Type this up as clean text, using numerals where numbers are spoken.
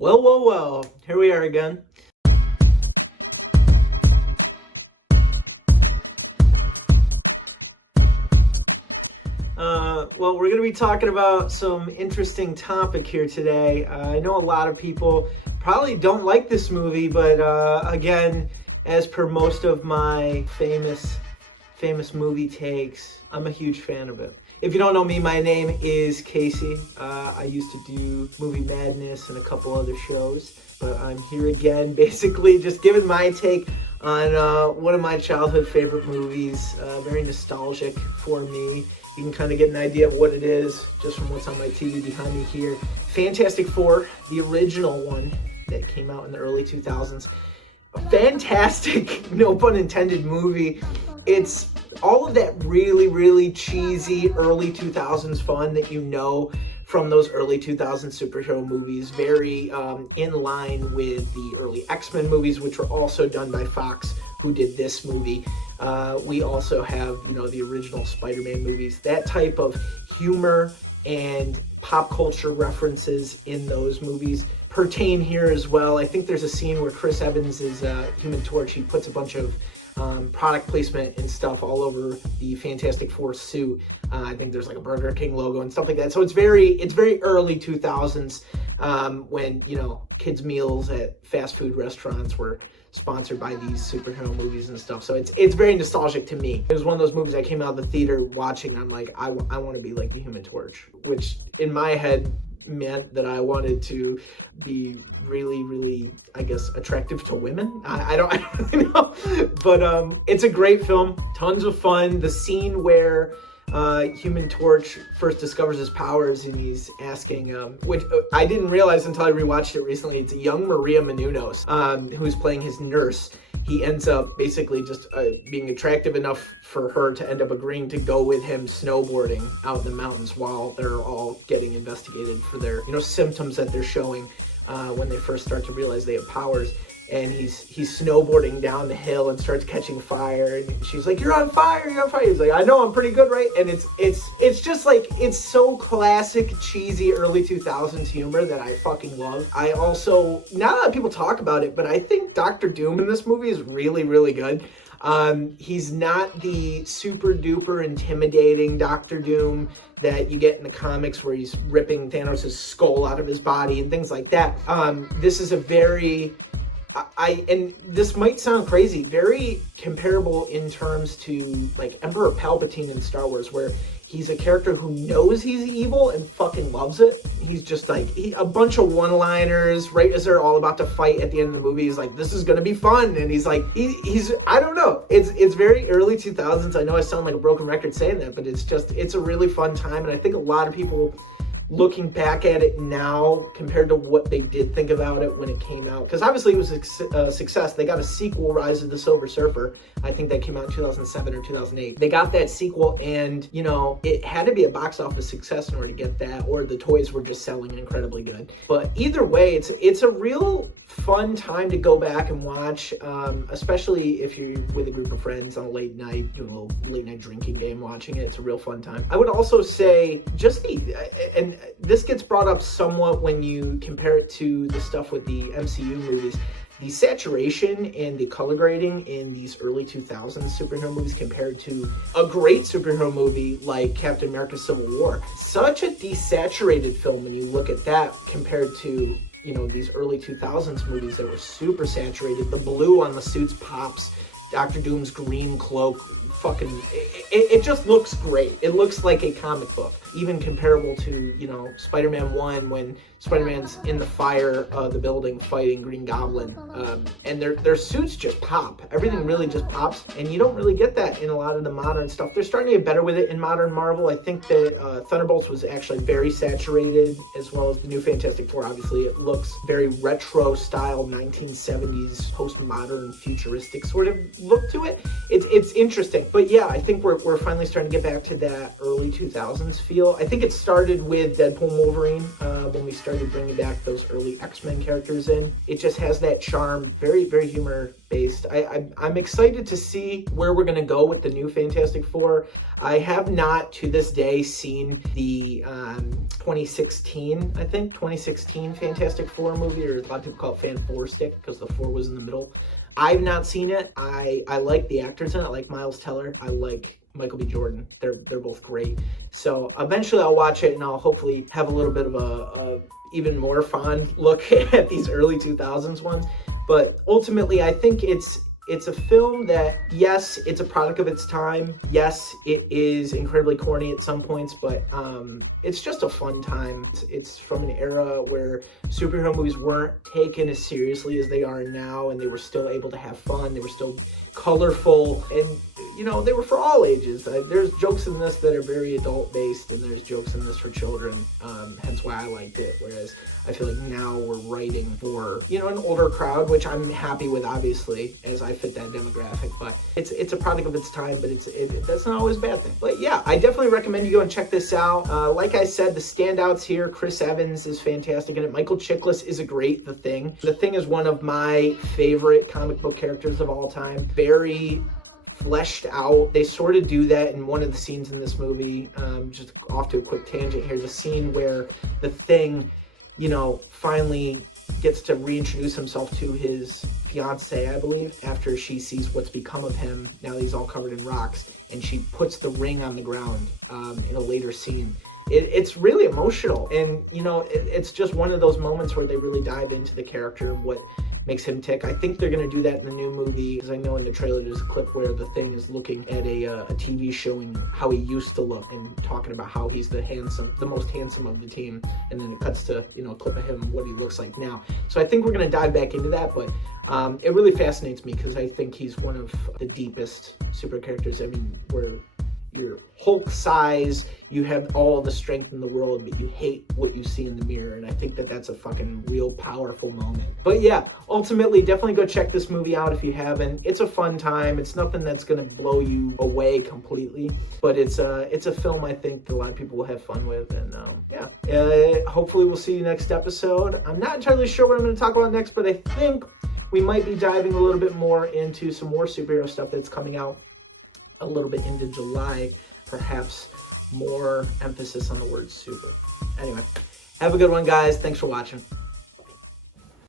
Well, here we are again. We're going to be talking about some interesting topic here today. I know a lot of people probably don't like this movie, but again, as per most of my famous movie takes, I'm a huge fan of it. If you don't know me, my name is Casey. I used to do Movie Madness and a couple other shows, but I'm here again, basically just giving my take on one of my childhood favorite movies. Very nostalgic for me. You can kind of get an idea of what it is just from what's on my TV behind me here. Fantastic Four, the original one that came out in the early 2000s. A fantastic, no pun intended, movie. It's all of that really cheesy early 2000s fun that you know from those early 2000s superhero movies. Very in line with the early X-Men movies, which were also done by Fox, who did this movie. We also have, the original Spider-Man movies. That type of humor and pop culture references in those movies pertain here as well. I think there's a scene where Chris Evans is Human Torch. He puts a bunch of product placement and stuff all over the Fantastic Four suit. I think there's like a Burger King logo and stuff like that. So it's very early 2000s when kids' meals at fast food restaurants were sponsored by these superhero movies and stuff. So it's very nostalgic to me. It was one of those movies I came out of the theater watching. I'm like, I want to be like the Human Torch, which in my head meant that I wanted to be really, I guess, attractive to women. I don't really know, but it's a great film, tons of fun. The scene where Human Torch first discovers his powers and he's asking, which I didn't realize until I rewatched it recently, it's a young Maria Menounos who's playing his nurse. He ends up basically just being attractive enough for her to end up agreeing to go with him snowboarding out in the mountains while they're all getting investigated for their symptoms that they're showing when they first start to realize they have powers. And he's snowboarding down the hill and starts catching fire, and she's like, you're on fire. He's like, I know, I'm pretty good, right? And it's just like, it's so classic cheesy early 2000s humor that I fucking love. I also, not a lot of people talk about it, but I think Dr. Doom in this movie is really good. He's not the super duper intimidating Dr. Doom that you get in the comics where he's ripping Thanos' skull out of his body and things like that. This is a very, and this might sound crazy, very comparable in terms to like Emperor Palpatine in Star Wars, where he's a character who knows he's evil and fucking loves it. He's just like a bunch of one-liners right as they're all about to fight at the end of the movie. He's like, this is gonna be fun, and he's like, he's I don't know. It's very early 2000s. I know I sound like a broken record saying that, but it's a really fun time, and I think a lot of people, looking back at it now compared to what they did think about it when it came out, because obviously it was a success. They got a sequel, Rise of the Silver Surfer. I think that came out in 2007 or 2008. They got that sequel, and it had to be a box office success in order to get that, or the toys were just selling incredibly good. But either way, it's a real fun time to go back and watch, especially if you're with a group of friends on a late night, doing a little late night drinking game, watching it. It's a real fun time. I would also say just and this gets brought up somewhat when you compare it to the stuff with the MCU movies, the saturation and the color grading in these early 2000s superhero movies compared to a great superhero movie like Captain America Civil War. Such a desaturated film when you look at that compared to these early 2000s movies that were super saturated. The blue on the suits pops. Dr. Doom's green cloak, it just looks great. It looks like a comic book. Even comparable to, Spider-Man 1 when Spider-Man's in the fire of the building fighting Green Goblin. And their suits just pop. Everything really just pops. And you don't really get that in a lot of the modern stuff. They're starting to get better with it in modern Marvel. I think that Thunderbolts was actually very saturated, as well as the new Fantastic Four. Obviously, it looks very retro style, 1970s, postmodern, futuristic sort of look to it. It's interesting. But yeah, I think we're finally starting to get back to that early 2000s feel. I think it started with Deadpool and Wolverine when we started bringing back those early X-Men characters in. It just has that charm, very humor based. I'm excited to see where we're going to go with the new Fantastic Four. I have not to this day seen the 2016, I think, 2016 Fantastic Four movie, or a lot of people call it Fan Four Stick because the four was in the middle. I've not seen it. I like the actors in it. I like Miles Teller. I like Michael B. Jordan. They're both great. So eventually I'll watch it and I'll hopefully have a little bit of a even more fond look at these early 2000s ones. But ultimately, I think it's a film that, yes, it's a product of its time. Yes, it is incredibly corny at some points, but it's just a fun time. It's from an era where superhero movies weren't taken as seriously as they are now, and they were still able to have fun. They were still colorful, and they were for all ages. There's jokes in this that are very adult based, and there's jokes in this for children, hence why I liked it. Whereas I feel like now we're writing for an older crowd, which I'm happy with, obviously, as I fit that demographic. But it's a product of its time, but that's not always a bad thing. But yeah, I definitely recommend you go and check this out. Like I said, the standouts here: Chris Evans is fantastic in it. Michael Chiklis is a great The Thing. The Thing is one of my favorite comic book characters of all time. Very fleshed out. They sort of do that in one of the scenes in this movie. Just off to a quick tangent here. The scene where the Thing, finally gets to reintroduce himself to his fiance, I believe, after she sees what's become of him. Now he's all covered in rocks, and she puts the ring on the ground in a later scene. It's really emotional, and it's just one of those moments where they really dive into the character and what makes him tick. I think they're going to do that in the new movie, because I know in the trailer there's a clip where the Thing is looking at a TV showing how he used to look and talking about how he's the most handsome of the team, and then it cuts to a clip of him, what he looks like now. So I think we're going to dive back into that, but it really fascinates me because I think he's one of the deepest super characters. I mean, where you're Hulk size, you have all the strength in the world, but you hate what you see in the mirror, and I think that's a fucking real powerful moment. But yeah, ultimately, definitely go check this movie out if you haven't. It's a fun time. It's nothing that's gonna blow you away completely, but it's a film I think a lot of people will have fun with, and hopefully we'll see you next episode. I'm not entirely sure what I'm gonna talk about next, but I think we might be diving a little bit more into some more superhero stuff that's coming out a little bit into July, perhaps more emphasis on the word super. Anyway, have a good one, guys. Thanks for watching.